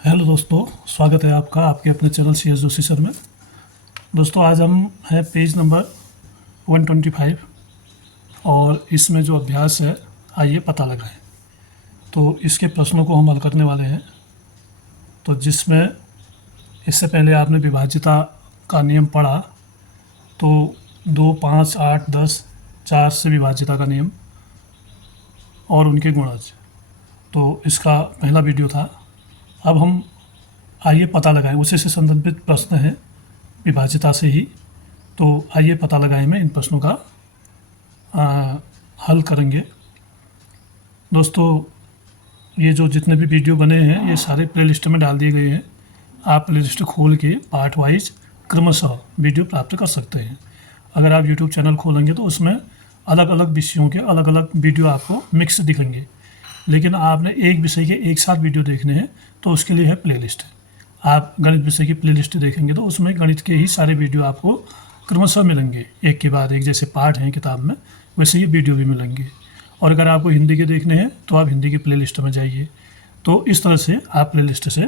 Hello दोस्तों, स्वागत है आपका आपके अपने channel C S Joshi sir में। दोस्तों आज हम हैं पेज नंबर 125 और इसमें जो अभ्यास है आइए पता लगाएं। तो इसके प्रश्नों को हम हल करने वाले हैं। तो जिसमें इससे पहले आपने विभाज्यता का नियम पढ़ा, तो 2, 5, 8, 10, 4 से विभाज्यता का नियम और उनके गुणज, तो इसका पहला वीडियो था। अब हम आइए पता लगाएं, उसी से संबंधित प्रश्न है विभाज्यता से ही। तो आइए पता लगाएं में इन प्रश्नों का हल करेंगे। दोस्तों ये जो जितने भी वीडियो बने हैं ये सारे प्लेलिस्ट में डाल दिए गए हैं। आप प्लेलिस्ट खोल के पार्ट वाइज क्रमशः वीडियो प्राप्त कर सकते हैं। अगर आप यूट्यूब चैनल खोलेंगे तो उसमें अलग अलग विषयों के अलग अलग वीडियो आपको मिक्स दिखेंगे, लेकिन आपने एक विषय के एक साथ वीडियो देखने हैं तो उसके लिए है प्लेलिस्ट। आप गणित विषय की प्लेलिस्ट देखेंगे तो उसमें गणित के ही सारे वीडियो आपको क्रमशः मिलेंगे, एक के बाद एक, जैसे पार्ट हैं किताब में वैसे ये वीडियो भी मिलेंगे। और अगर आपको हिंदी के देखने हैं तो आप हिंदी की प्लेलिस्ट में जाइए। तो इस तरह से आप प्लेलिस्ट से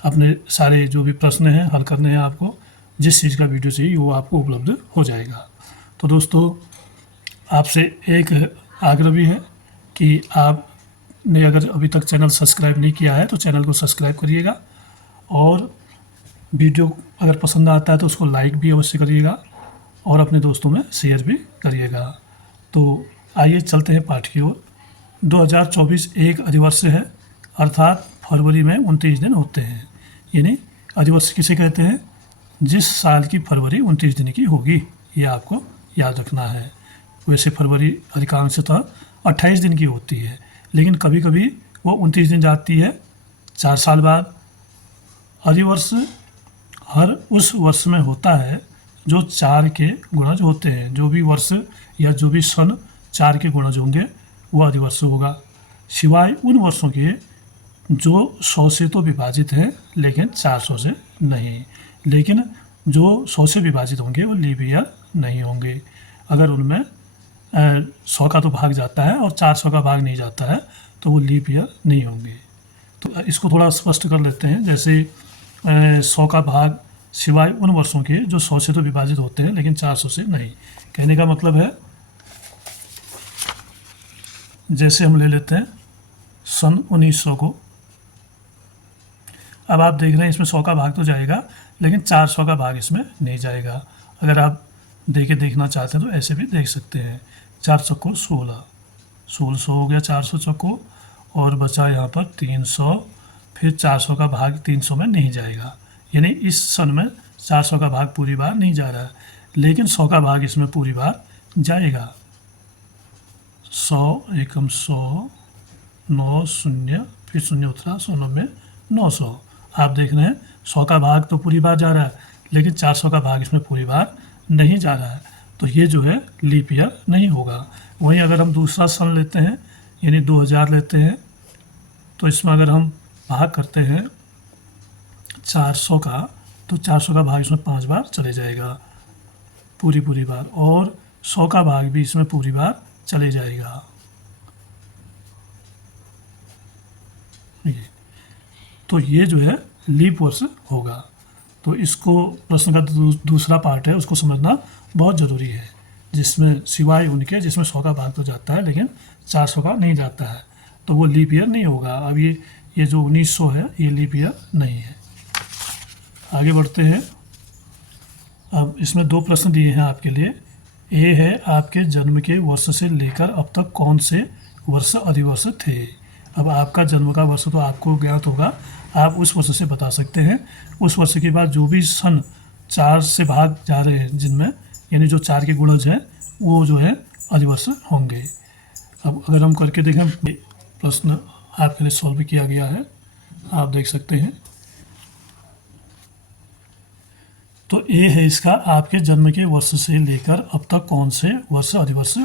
अपने सारे जो भी प्रश्न हैं हल करने हैं, आपको जिस चीज़ का वीडियो चाहिए वो आपको उपलब्ध हो जाएगा। तो दोस्तों आपसे एक आग्रह भी है कि आपने अगर अभी तक चैनल सब्सक्राइब नहीं किया है तो चैनल को सब्सक्राइब करिएगा, और वीडियो अगर पसंद आता है तो उसको लाइक भी अवश्य करिएगा और अपने दोस्तों में शेयर भी करिएगा। तो आइए चलते हैं पाठ की ओर। 2024 एक अधिवर्ष है, अर्थात फरवरी में 29 दिन होते हैं। यानी अधिवर्ष किसे कहते हैं? जिस साल की फरवरी 29 दिन की होगी, ये आपको याद रखना है। वैसे फरवरी अधिकांशतः 28 दिन की होती है, लेकिन कभी कभी वो 29 दिन जाती है 4 साल बाद। अधिवर्ष हर उस वर्ष में होता है जो 4 के गुणज होते हैं। जो भी वर्ष या जो भी सन 4 के गुणज होंगे वो अधिवर्ष होगा, सिवाय उन वर्षों के जो 100 से तो विभाजित हैं लेकिन 400 से नहीं। लेकिन जो 100 से विभाजित होंगे वो लीप ईयर नहीं होंगे। अगर उनमें 100 का तो भाग जाता है और 400 का भाग नहीं जाता है तो वो लीप ईयर नहीं होंगे। तो इसको थोड़ा स्पष्ट कर लेते हैं। जैसे 100 का भाग सिवाय उन वर्षों के जो 100 से तो विभाजित होते हैं लेकिन 400 से नहीं। कहने का मतलब है, जैसे हम ले लेते हैं सन 1900 को। अब आप देख रहे हैं इसमें 100 का भाग तो जाएगा लेकिन 400 का भाग इसमें नहीं जाएगा। अगर आप देखना चाहते हैं तो ऐसे भी देख सकते हैं। 4 चक्को 16, 1600 हो गया 400 चक्को, और बचा यहाँ पर 300। फिर 400 का भाग 300 में नहीं जाएगा, यानी इस सन में 400 का भाग पूरी बार नहीं जा रहा है, लेकिन 100 का भाग इसमें पूरी बार जाएगा। 100 एकम 100, 9 शून्य, फिर शून्य उतरा, 190, 900। आप देख रहे हैं 100 का भाग तो पूरी बार जा रहा है लेकिन 400 का भाग इसमें पूरी बार नहीं जा रहा है, तो ये जो है लीप ईयर नहीं होगा। वहीं अगर हम दूसरा सन लेते हैं यानी 2000 लेते हैं, तो इसमें अगर हम भाग करते हैं 400 का, तो 400 का भाग इसमें 5 बार चले जाएगा पूरी बार, और 100 का भाग भी इसमें पूरी बार चले जाएगा। तो ये जो है लीप वर्ष होगा। तो इसको प्रश्न का दूसरा पार्ट है उसको समझना बहुत ज़रूरी है, जिसमें सिवाय उनके जिसमें 100 का भाग तो जाता है लेकिन 400 का नहीं जाता है, तो वो लीप ईयर नहीं होगा। अब ये जो 1900 है ये लीप ईयर नहीं है। आगे बढ़ते हैं। अब इसमें 2 प्रश्न दिए हैं आपके लिए। ए है, आपके जन्म के वर्ष से लेकर अब तक कौन से वर्ष अधिवर्ष थे? अब आपका जन्म का वर्ष तो आपको ज्ञात होगा, आप उस वर्ष से बता सकते हैं। उस वर्ष के बाद जो भी सन 4 से भाग जा रहे हैं जिनमें, यानी जो 4 के गुणज हैं वो जो है अधिवर्ष होंगे। अब अगर हम करके देखें, प्रश्न आपके लिए सॉल्व किया गया है, आप देख सकते हैं। तो ए है इसका, आपके जन्म के वर्ष से लेकर अब तक कौन से वर्ष अधिवर्ष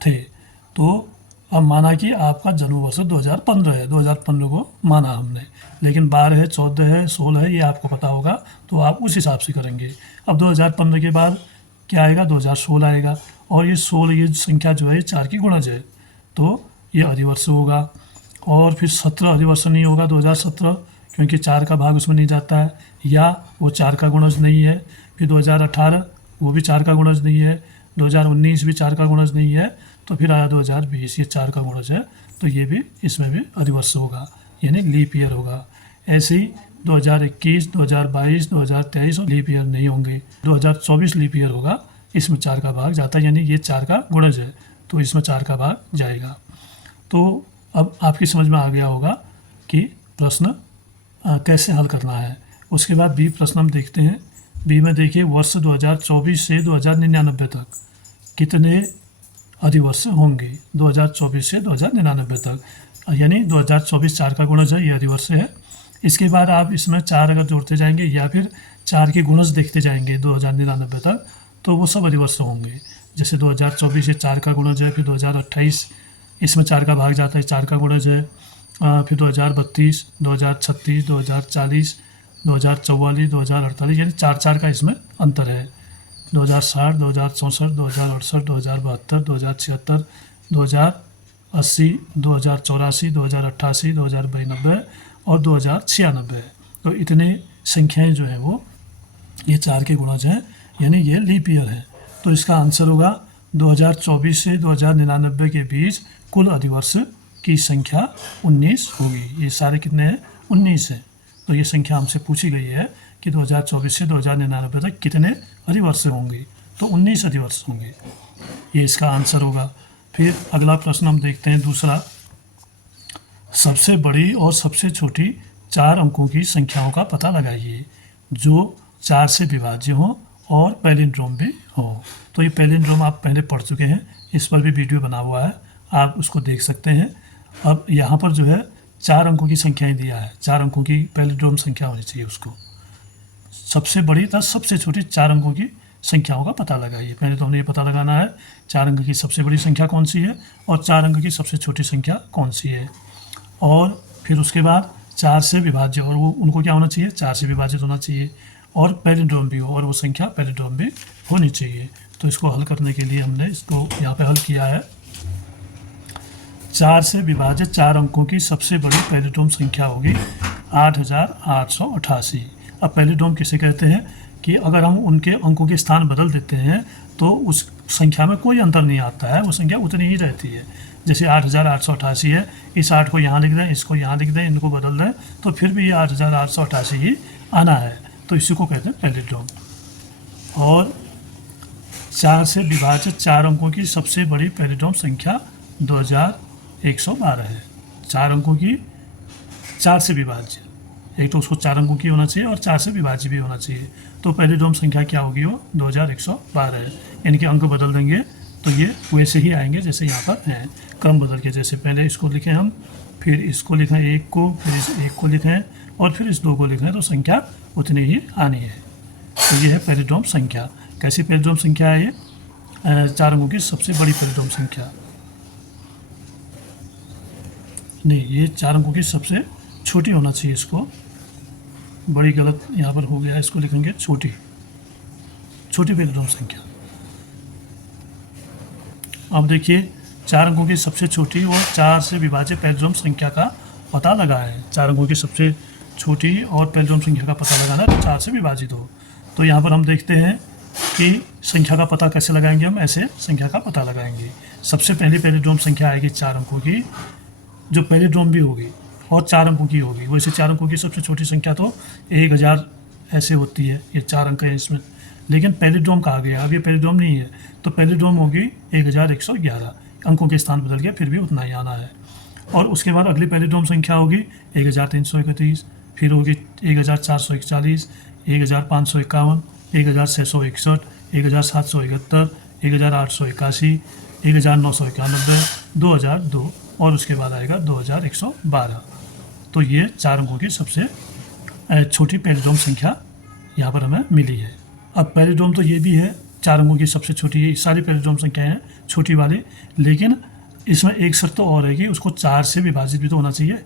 थे? तो अब माना कि आपका जन्म वर्ष 2015 है, 2015 को माना हमने, लेकिन 12 है, 14 है, 16 है, ये आपको पता होगा तो आप उस हिसाब से करेंगे। अब 2015 के बाद क्या आएगा? 2016 आएगा, और ये 16 ये संख्या जो है ये 4 की गुणज है, तो ये अधिवर्ष होगा। और फिर 17 अधिवर्ष नहीं होगा 2017, क्योंकि 4 का भाग उसमें नहीं जाता है, या वो 4 का गुणज नहीं है। फिर 2018 वो भी 4 का गुणज नहीं है, 2019 भी 4 का गुणज नहीं है, तो फिर आया 2020 ये 4 का गुणज है, तो ये भी इसमें भी अधिवर्ष होगा, यानी लीप ईयर होगा। ऐसे ही 2021, 2022, 2023 और लीप ईयर नहीं होंगे। 2024 लीप ईयर होगा, इसमें 4 का भाग जाता है, यानी ये 4 का गुणज है, तो इसमें 4 का भाग जाएगा। तो अब आपकी समझ में आ गया होगा कि प्रश्न कैसे हल करना है। उसके बाद बी प्रश्न हम देखते हैं। बी में देखिए, वर्ष 2024 से 2099 तक कितने अधिवर्ष होंगे। 2024 से 2099 तक, यानी 2024 4 का गुणज है, ये अधिवर्ष है। इसके बाद आप इसमें 4 अगर जोड़ते जाएंगे या फिर 4 के गुणज देखते जाएंगे 2099 तक, तो वो सब अधिवर्ष होंगे। जैसे 2024 ये 4 का गुणज है, फिर 2028 इसमें 4 का भाग जाता है, 4 का गुणज है, फिर 2032, 2036, 2040, 2044, 2048, यानी 4 का इसमें अंतर है। 2060, 2064, 2068, 2072, 2076, 2080, 2084, 2088, 2092 और 2096। तो इतने संख्याएं जो हैं वो ये 4 के गुणज हैं, यानी ये लीप ईयर है। तो इसका आंसर होगा 2024 से 2099 के बीच कुल अधिवर्ष की संख्या 19 होगी। ये सारे कितने हैं? 19 है। तो ये संख्या हमसे पूछी गई है कि 2024 से 2099 तक कितने अधिवर्ष होंगे, तो 19 अधिवर्ष होंगे, ये इसका आंसर होगा। फिर अगला प्रश्न हम देखते हैं दूसरा। सबसे बड़ी और सबसे छोटी 4 अंकों की संख्याओं का पता लगाइए जो 4 से विभाज्य हो और पैलिंड्रोम भी हो। तो ये पैलिंड्रोम आप पहले पढ़ चुके हैं, इस पर भी वीडियो बना हुआ है, आप उसको देख सकते हैं। अब यहाँ पर जो है 4 अंकों की संख्याएं दिया है, 4 अंकों की पैलिंड्रोम संख्या होनी चाहिए उसको। सबसे बड़ी तथा सबसे छोटी 4 अंकों की संख्याओं का पता लगाइए। पहले तो हमने ये पता लगाना है 4 अंक की सबसे बड़ी संख्या कौन सी है और 4 अंक की सबसे छोटी संख्या कौन सी है। और फिर उसके बाद 4 से विभाज्य, और वो उनको क्या होना चाहिए, 4 से विभाजित होना चाहिए, और पैलिंड्रोम भी हो, और वो संख्या पैलिंड्रोम भी होनी चाहिए। तो इसको हल करने के लिए हमने इसको यहाँ पे हल किया है। 4 से विभाजित 4 अंकों की सबसे बड़ी पैलिंड्रोम संख्या होगी 8888। अब पैलिंड्रोम किसे कहते हैं कि अगर हम उनके अंकों के स्थान बदल देते हैं तो उस संख्या में कोई अंतर नहीं आता है, वो संख्या उतनी ही रहती है। जैसे 8888 है, इस 8 को यहाँ लिख दें, इसको यहाँ लिख दें, इनको बदल दें, तो फिर भी ये 8888 ही आना है। तो इसी को कहते हैं पैलिंड्रोम। और 4 से विभाजित 4 अंकों की सबसे बड़ी पैलिंड्रोम संख्या 2112 है। 4 अंकों की 4 से विभाज्य, एक तो उसको 4 अंकों की होना चाहिए और 4 से विभाज्य भी होना चाहिए। तो पैलिंड्रोम संख्या क्या होगी, वो 2112 है। इनके अंक बदल देंगे तो ये वैसे ही आएंगे जैसे यहाँ पर हैं, क्रम बदल के। जैसे पहले इसको लिखें हम, फिर इसको लिखें 1 को, फिर इस 1 को लिखें और फिर इस 2 को लिखें, तो संख्या उतनी ही आनी है। तो ये है पैलिंड्रोम संख्या। कैसी पैलिंड्रोम संख्या है ये? 4 अंकों की सबसे बड़ी पैलिंड्रोम संख्या नहीं, ये 4 अंकों की सबसे छोटी होना चाहिए। इसको बड़ी गलत यहाँ पर हो गया, इसको लिखेंगे छोटी पैलिंड्रोम संख्या। अब देखिए 4 अंकों की सबसे छोटी और 4 से विभाजित पैलिंड्रोम संख्या का पता लगाएं। 4 अंकों की सबसे छोटी और पैलिंड्रोम संख्या का पता लगाना है तो 4 से विभाजित हो। तो यहाँ पर हम देखते हैं कि संख्या का पता कैसे लगाएंगे, हम ऐसे संख्या का पता लगाएंगे। सबसे पहली पैलिंड्रोम संख्या आएगी 4 अंकों की, जो पैलिंड्रोम भी होगी और 4 अंकों की होगी। वैसे 4 अंकों की सबसे छोटी संख्या तो 1000 ऐसे होती है, ये 4 अंक है इसमें, लेकिन पैलिंड्रोम कहा गया, अब ये पैलिंड्रोम नहीं है, तो पैलिंड्रोम होगी 1111। अंकों के स्थान बदल गया, फिर भी उतना ही आना है। और उसके बाद अगली पैलिंड्रोम संख्या होगी 1331, फिर होगी 1441, 1551, 1661, 1771, 1881, 1991, 2002 और उसके बाद आएगा 2112। तो ये 4 अंकों की सबसे छोटी पैलिंड्रोम संख्या यहाँ पर हमें मिली है। अब पैलिंड्रोम तो ये भी है 4 अंकों की सबसे छोटी, ये सारी पैलिंड्रोम संख्याएं हैं छोटी वाली, लेकिन इसमें एक शर्त तो और है कि उसको 4 से विभाजित भी तो होना चाहिए।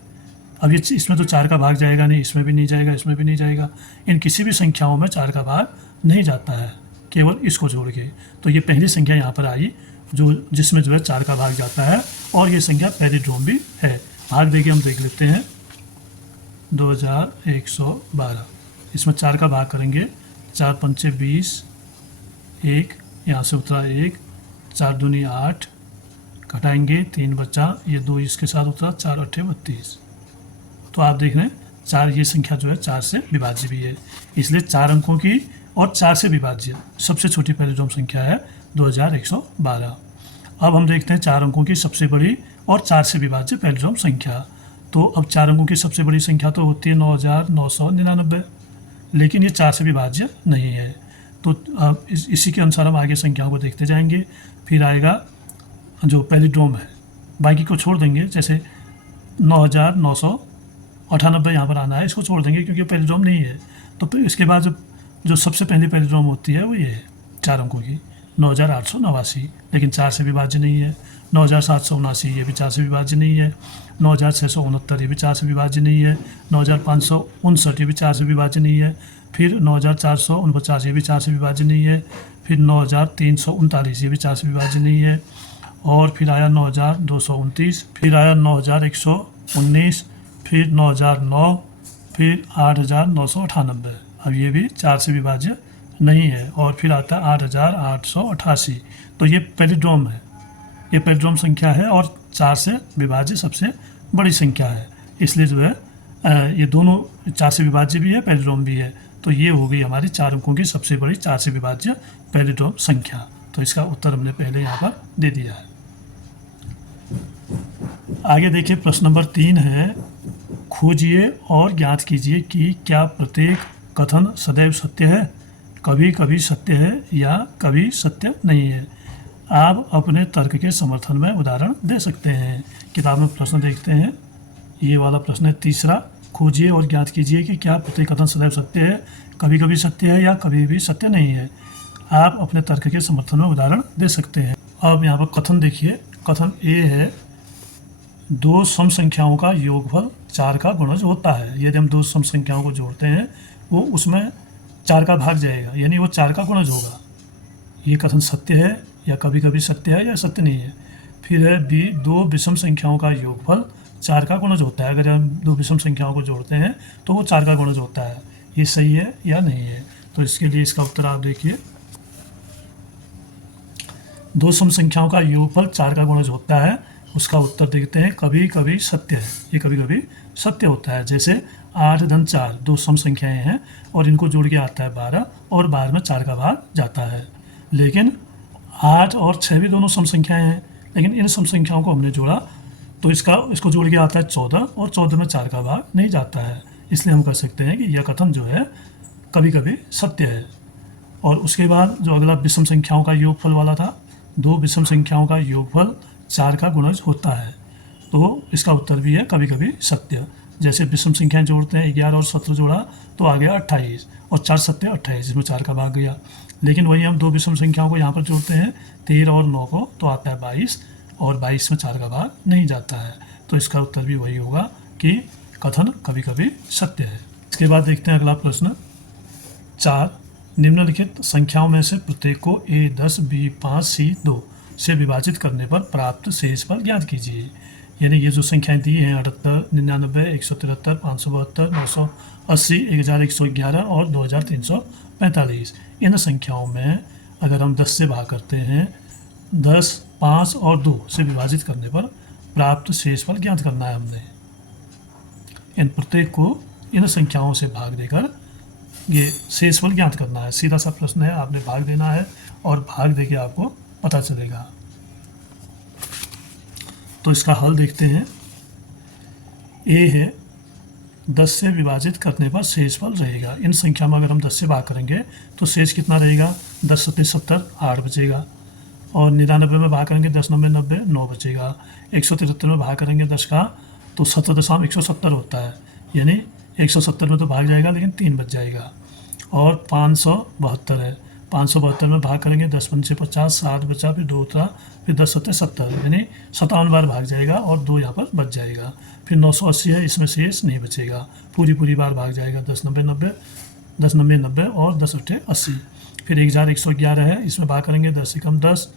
अब ये इसमें तो 4 का भाग जाएगा नहीं, इसमें भी नहीं जाएगा, इसमें भी नहीं जाएगा, इन किसी भी संख्याओं में 4 का भाग नहीं जाता है, केवल इसको जोड़ के। तो ये पहली संख्या यहाँ पर आई जो जिसमें जो है 4 का भाग जाता है, और ये संख्या पैलिंड्रोम भी है। भाग देके हम देख लेते हैं। 2112। इसमें 4 का भाग करेंगे, 4 पंचे 20, 1 यहाँ से उतरा 1, 4 दूनी 8, घटाएंगे 3 बचा, ये 2 इसके साथ उतरा, 4 अट्ठे 32। तो आप देख रहे हैं 4, ये संख्या जो है 4 से विभाज्य भी है, इसलिए 4 अंकों की और 4 से विभाज्य सबसे छोटी पैलिड्रोम संख्या है 2112। अब हम देखते हैं 4 अंकों की सबसे बड़ी और 4 से विभाज्य पैलिड्रोम संख्या। तो अब 4 अंकों की सबसे बड़ी संख्या तो होती है 9999, लेकिन ये 4 से विभाज्य नहीं है। तो अब इसी के अनुसार हम आगे संख्याओं को देखते जाएंगे। फिर आएगा जो पैलिड्रोम है, बाकी को छोड़ देंगे, जैसे 9998 यहाँ पर आना है, इसको छोड़ देंगे क्योंकि पैलिड्रोम नहीं है। तो फिर इसके बाद जो सबसे पहली पैलिड्रोम होती है वो ये है 4 अंकों की 9889, लेकिन 4 से विभाज्य नहीं है। 9779 ये भी 4 से विभाज्य नहीं है। 9669 ये भी 4 से विभाज्य नहीं है। 9559 ये भी 4 से विभाज्य नहीं है। फिर 9449 ये भी 4 से विभाज्य नहीं है। फिर 9339 ये भी 4 से विभाज्य नहीं है। और फिर आया 9229, फिर आया 9119, फिर 9009, फिर 8998। अब ये भी 4 से विभाज्य नहीं है। और फिर आता है 8888। तो ये पैलिड्रोम है, ये पैलिड्रोम संख्या है और 4 से विभाज्य सबसे बड़ी संख्या है, इसलिए जो है ये दोनों 4 से विभाज्य भी है, पैलिड्रोम भी है। तो ये हो गई हमारी 4 अंकों की सबसे बड़ी 4 से विभाज्य पैलिड्रोम संख्या। तो इसका उत्तर हमने पहले यहाँ पर दे दिया है। आगे देखिए प्रश्न नंबर 3 है, खोजिए और ज्ञात कीजिए कि क्या प्रत्येक कथन सदैव सत्य है, कभी कभी सत्य है या कभी सत्य नहीं है। आप अपने तर्क के समर्थन में उदाहरण दे सकते हैं। किताब में प्रश्न देखते हैं, ये वाला प्रश्न है तीसरा, खोजिए और ज्ञात कीजिए कि क्या प्रत्येक कथन सदैव सत्य है, कभी कभी सत्य है या कभी भी सत्य नहीं है। आप अपने तर्क के समर्थन में उदाहरण दे सकते हैं। अब यहाँ पर कथन देखिए, कथन ए है, 2 सम संख्याओं का योगफल 4 का गुणज होता है। यदि हम 2 सम संख्याओं को जोड़ते हैं वो उसमें 4 का भाग जाएगा, यानी वो 4 का गुणज होगा। ये कथन सत्य है या कभी कभी सत्य है या सत्य नहीं है। फिर है बी, 2 विषम संख्याओं का योगफल 4 का गुणज होता है। अगर हम 2 विषम संख्याओं को जोड़ते हैं तो वो 4 का गुणज होता है। ये सही है या नहीं है। तो इसके लिए इसका उत्तर आप देखिए, 2 सम संख्याओं का योगफल 4 का गुणज होता है, उसका उत्तर देखते हैं कभी कभी सत्य है। ये कभी कभी सत्य होता है। जैसे 8 धन 4 2 सम संख्याएं हैं और इनको जोड़ के आता है 12 और 12 में 4 का भाग जाता है। लेकिन 8 और 6 भी दोनों सम संख्याएं हैं, लेकिन इन सम संख्याओं को हमने जोड़ा तो इसको जोड़ के आता है 14 और 14 में 4 का भाग नहीं जाता है। इसलिए हम कह सकते हैं कि यह कथन जो है कभी कभी सत्य है। और उसके बाद जो अगला विषम संख्याओं का योगफल वाला था, 2 विषम संख्याओं का योगफल 4 का गुणज होता है, तो इसका उत्तर भी है कभी कभी सत्य। जैसे विषम संख्याएं जोड़ते हैं, 11 और 17 जोड़ा तो आ गया 28 और 4 सत्य 28, जिसमें 4 का भाग गया। लेकिन वही हम 2 विषम संख्याओं को यहाँ पर जोड़ते हैं, 13 और 9 को, तो आता है 22 और 22 में 4 का भाग नहीं जाता है। तो इसका उत्तर भी वही होगा कि कथन कभी कभी सत्य है। इसके बाद देखते हैं अगला प्रश्न 4, निम्नलिखित संख्याओं में से प्रत्येक को A10, B5, C2 से विभाजित करने पर प्राप्त शेष फल ज्ञात कीजिए। यानी ये जो संख्याएं दी हैं 78, 99, 173, 572, 980, 1111 और 2345, इन संख्याओं में अगर हम 10 से भाग करते हैं, 10, 5 और 2 से विभाजित करने पर प्राप्त शेष फल ज्ञात करना है। हमने इन प्रत्येक को इन संख्याओं से भाग देकर ये शेष फल ज्ञात करना है। सीधा सा प्रश्न है, आपने भाग देना है और भाग देके आपको पता चलेगा। तो इसका हल देखते हैं। ए है 10 से विभाजित करने पर शेष फल रहेगा। इन संख्या में अगर हम 10 से भाग करेंगे तो शेष कितना रहेगा, 10 सत्ते 70, 8 बचेगा। और 99 में भाग करेंगे 10 9 90, 9 बचेगा। 173 में भाग करेंगे 10 का तो 70.170 होता है, यानी 170 में तो भाग जाएगा लेकिन 3 बच जाएगा। और 572 है, 572 में भाग करेंगे 10 पंचे 50, 7 बचा, फिर 2 उतरा, फिर 10 सत्ते 70, यानी 57 बार भाग जाएगा और 2 यहाँ पर बच जाएगा। फिर 980 है, इसमें शेष नहीं बचेगा, पूरी बार भाग जाएगा। 10 90 90, 10 90 90 और 10 अट्ठे 80। फिर 1111 है, इसमें भाग करेंगे 10 से कम 10,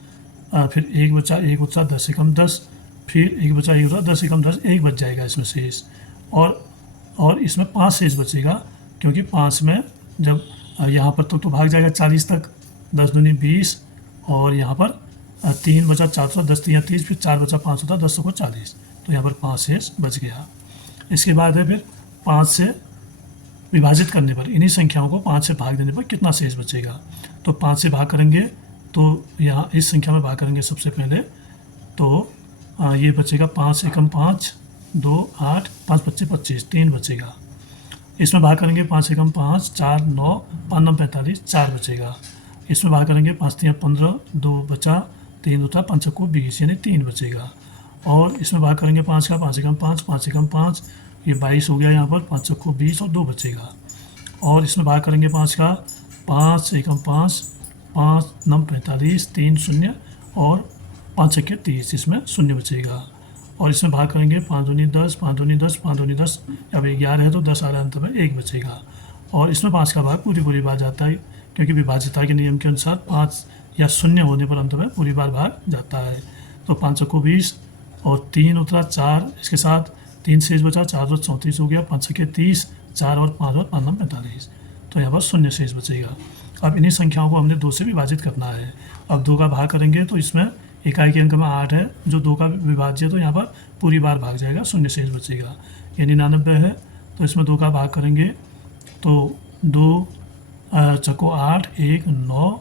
फिर 1 बचा, 1 उतरा, 10 से कम 10, फिर 1 बचा, 1 उतरा, 10 से कम 10, 1 बच जाएगा इसमें शेष। और और इसमें 5 शेष बचेगा, क्योंकि 5 में जब यहाँ पर तो भाग जाएगा 40 तक, 10 दूनी 20, और यहाँ पर 3 बचा 400, 10 3 30, फिर 4 बचा 5 होता, 10 को 40, तो यहाँ पर 5 शेष बच गया। इसके बाद है फिर 5 से विभाजित करने पर, इन्हीं संख्याओं को 5 से भाग देने पर कितना शेष बचेगा। तो 5 से भाग करेंगे तो यहाँ इस संख्या में भाग करेंगे सबसे पहले, तो ये बचेगा 5 एकम 5, 2 8, 5 बच्चे 25, 3 बचेगा। इसमें भाग करेंगे 5 एकम 5, 4 9, 5 9 45, 4 बचेगा। इसमें भाग करेंगे 5 3 15, 2 बचा, 3 होता, 5 को 20, यानी 3 बचेगा। और इसमें भाग करेंगे 5 का, 5 एकम 5, 5 एकम 5, ये 22 हो गया यहाँ पर, 5 को 20 और 2 बचेगा। और इसमें भाग करेंगे 5 का, 5 एकम 5, 5 9 45, 3 शून्य, और 5 के 30, इसमें शून्य बचेगा। और इसमें भाग करेंगे 5 दूनी 10, 5 दूनी 10, 5 दूनी 10, अब 11 है तो 10 आ रहा है, अंत में 1 बचेगा। और इसमें 5 का भाग पूरी बार जाता है, क्योंकि विभाज्यता के नियम के अनुसार 5 या शून्य होने पर अंत में पूरी बार भाग जाता है। तो 5 को 20 और 3 उतरा 4, इसके साथ 3 शेष बचा, 4 और 34 हो गया, 5 के 30, 4 और 5 और 5 9 45, तो यहाँ पर शून्य शेष बचेगा। अब इन्हीं संख्याओं को हमने 2 से विभाजित करना है। अब 2 का भाग करेंगे तो इसमें इकाई के अंक में 8 है, जो 2 का विभाज्य है, तो यहाँ पर पूरी बार भाग जाएगा, शून्य शेष बचेगा। ये 99 है, तो इसमें 2 का भाग करेंगे तो 2 चको 8, 1 9,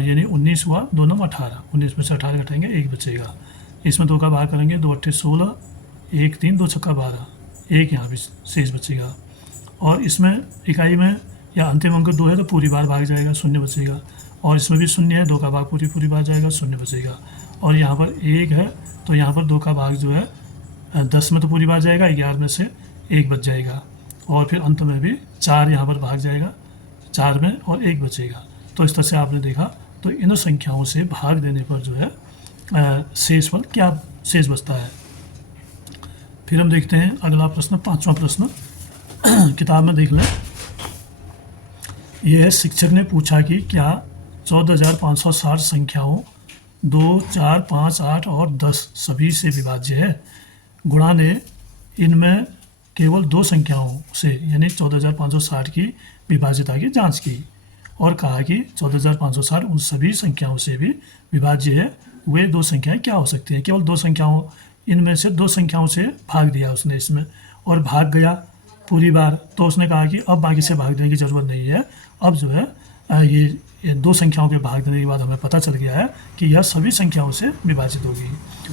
यानी 19 हुआ, 2 9 18, 19 में से 18 घटाएंगे, 1 बचेगा। इसमें 2 का भाग करेंगे, 2 8 16, 1 3, 2 छक्का 12, 1 यहाँ भी शेष बचेगा। और इसमें इकाई में या अंतिम अंक 2 है तो पूरी बार भाग जाएगा, शून्य बचेगा। और इसमें भी शून्य है, 2 का भाग पूरी बार जाएगा, शून्य बचेगा। और यहाँ पर 1 है, तो यहाँ पर 2 का भाग जो है 10 में तो पूरी बार जाएगा, 11 में से 1 बच जाएगा। और फिर अंत में भी 4 यहाँ पर भाग जाएगा, 4 में, और 1 बचेगा। तो इस तरह से आपने देखा, तो इन संख्याओं से भाग देने पर जो है शेष फल क्या शेष बचता है। फिर हम देखते हैं अगला प्रश्न, 5वां प्रश्न, किताब में देख लें। यह शिक्षक ने पूछा कि क्या 14,560 संख्याओं 2, 4, 5, 8 और 10 सभी से विभाज्य है। गुणा ने इनमें केवल 2 संख्याओं से, यानी 14,560 की विभाज्यता की जांच की और कहा कि 14,560 उन सभी संख्याओं से भी विभाज्य है। वे 2 संख्याएं क्या हो सकती हैं। केवल 2 संख्याओं, इनमें से 2 संख्याओं से भाग दिया उसने इसमें, और भाग गया पूरी बार, तो उसने कहा कि अब बाकी से भाग देने की ज़रूरत नहीं है। अब जो है ये 2 संख्याओं के भाग देने के बाद हमें पता चल गया है कि यह सभी संख्याओं से विभाजित होगी।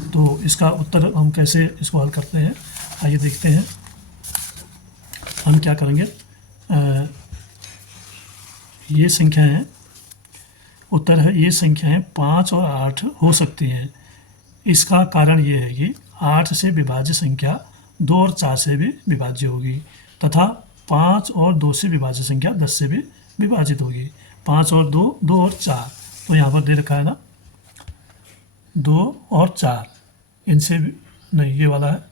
तो इसका उत्तर हम कैसे इसको हल करते हैं, आइए देखते हैं। हम क्या करेंगे, ये संख्याएं, उत्तर है ये संख्याएं 5 और 8 हो सकती हैं। इसका कारण ये है कि 8 से विभाज्य संख्या 2 और 4 से भी विभाज्य होगी, तथा 5 और 2 से विभाज्य संख्या 10 से भी विभाजित होगी। 5 और 2, 2 और 4, तो यहाँ पर दे रखा है ना, 2 और 4, इनसे भी नहीं, ये वाला है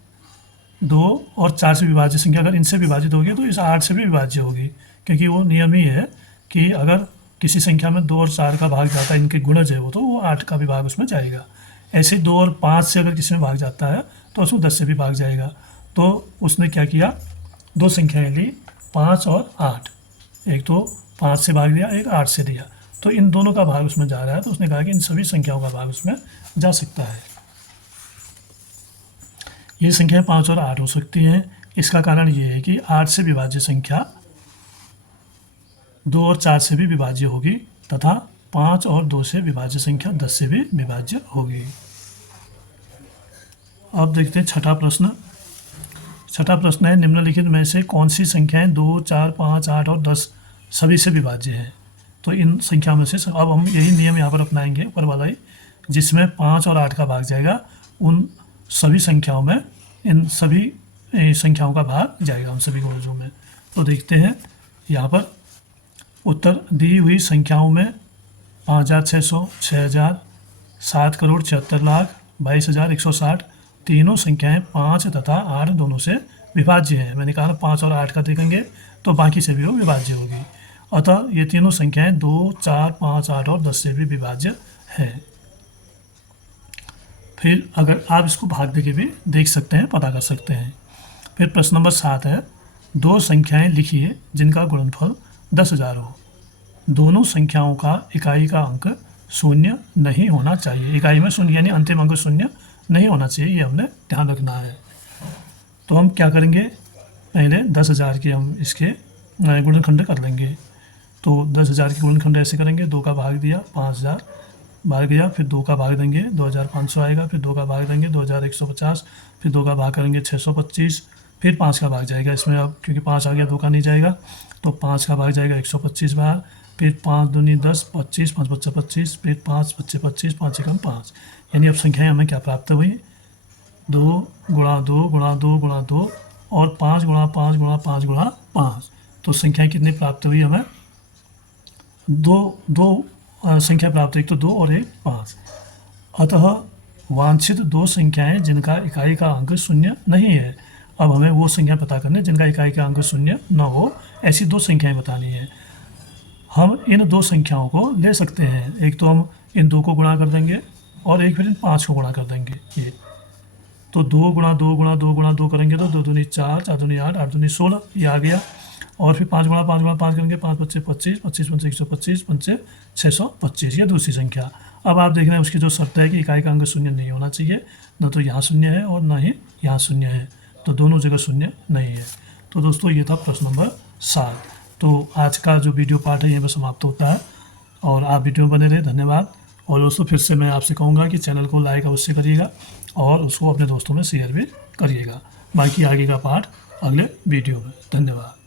2 और 4 से विभाज्य संख्या अगर इनसे विभाजित होगी तो इस 8 से भी विभाज्य होगी, क्योंकि वो नियम ही है कि अगर किसी संख्या में 2 और 4 का भाग जाता है, इनके गुणज है वो, तो वो 8 का भी भाग उसमें जाएगा। ऐसे 2 और 5 से अगर किसी में भाग जाता है तो उसमें 10 से भी भाग जाएगा। तो उसने क्या किया, 2 संख्याएं ली, 5 और 8, एक तो 5 से भाग दिया, एक 8 से दिया, तो इन दोनों का भाग उसमें जा रहा है, तो उसने कहा कि इन सभी संख्याओं का भाग उसमें जा सकता है। ये संख्याएं 5 और 8 हो सकती हैं। इसका कारण ये है कि 8 से विभाज्य संख्या 2 और 4 से भी विभाज्य होगी, तथा 5 और 2 से विभाज्य संख्या 10 से भी विभाज्य होगी। अब देखते हैं छठा प्रश्न। छठा प्रश्न है, निम्नलिखित में से कौन सी संख्याएं 2, 4, 5, 8 और 10 सभी से विभाज्य हैं। तो इन संख्याओं में से अब हम यही नियम यहाँ पर अपनाएंगे, ऊपर वाला ही, जिसमें 5 और 8 का भाग जाएगा, उन सभी संख्याओं में इन सभी संख्याओं का भाग जाएगा, उन सभी गुणजों में। तो देखते हैं यहाँ पर उत्तर, दी हुई संख्याओं में 5,600, 6,000, 7,76,00,000, 22,160 तीनों संख्याएं 5 तथा 8 दोनों से विभाज्य हैं। मैंने कहा 5 और 8 का देखेंगे तो बाकी से भी वो विभाज्य होगी। अतः ये तीनों संख्याएं 2, 4, 5, 8 और 10 से भी विभाज्य हैं। फिर अगर आप इसको भाग दे के भी देख सकते हैं, पता कर सकते हैं। फिर प्रश्न नंबर 7 है, दो संख्याएं लिखिए जिनका गुणनफल 10,000 हो। दोनों संख्याओं का इकाई का अंक शून्य नहीं होना चाहिए। इकाई में शून्य यानी अंतिम अंक शून्य नहीं होना चाहिए, ये हमने ध्यान रखना है। तो हम क्या करेंगे, पहले 10,000 के हम इसके गुणनखंड कर लेंगे। तो 10,000 के गुणनखंड ऐसे करेंगे, 2 का भाग दिया 5,000 भाग गया, फिर 2 का भाग देंगे 2,500 आएगा, फिर 2 का भाग देंगे 2,150, फिर 2 का भाग करेंगे 625, फिर 5 का भाग जाएगा इसमें। अब क्योंकि 5 आ गया 2 का नहीं जाएगा, तो 5 का भाग जाएगा 125 बार, फिर 5 दूनी 10, 25, 5 बच्चा 25, फिर 5 बच्चे 25, 5 एकम 5। यानी अब संख्याएं हमें क्या प्राप्त हुई, 2 गुणा 2 गुणा 2 गुणा 2 और 5 गुणा 5 गुणा 5 गुणा 5। तो संख्याएं कितनी प्राप्त हुई हमें, दो संख्या प्राप्त हुई, एक तो 2 और एक 5। अतः वांछित दो संख्याएं जिनका इकाई का अंक शून्य नहीं है। अब हमें वो संख्या पता करनी है जिनका इकाई का अंक शून्य न हो, ऐसी दो संख्याएं बतानी है। हम इन दो संख्याओं को ले सकते हैं, एक तो हम इन 2 को गुणा कर देंगे और एक फिर इन 5 को गुणा कर देंगे। ये तो 2 गुणा 2 गुणा 2 गुणा 2 करेंगे तो 2 दूनी 4, 4 दूनी 8, 8 दूनी 16, ये आ गया। और फिर 5 गुणा 5 गुणा 5 करेंगे, 5 बच्चे 25, 25 पंचे 125, पंचे 625, ये दूसरी संख्या। अब आप देख रहे हैं उसकी जो शर्त है कि इकाई का अंक शून्य नहीं होना चाहिए, न तो यहाँ शून्य है और न ही यहाँ शून्य है, तो दोनों जगह शून्य नहीं है। तो दोस्तों ये था प्रश्न नंबर 7। तो आज का जो वीडियो पार्ट है ये बस समाप्त होता है, और आप वीडियो में बने रहे, धन्यवाद। और दोस्तों फिर से मैं आपसे कहूँगा कि चैनल को लाइक अवश्य करिएगा और उसको अपने दोस्तों में शेयर भी करिएगा। बाकी आगे का पार्ट अगले वीडियो में। धन्यवाद।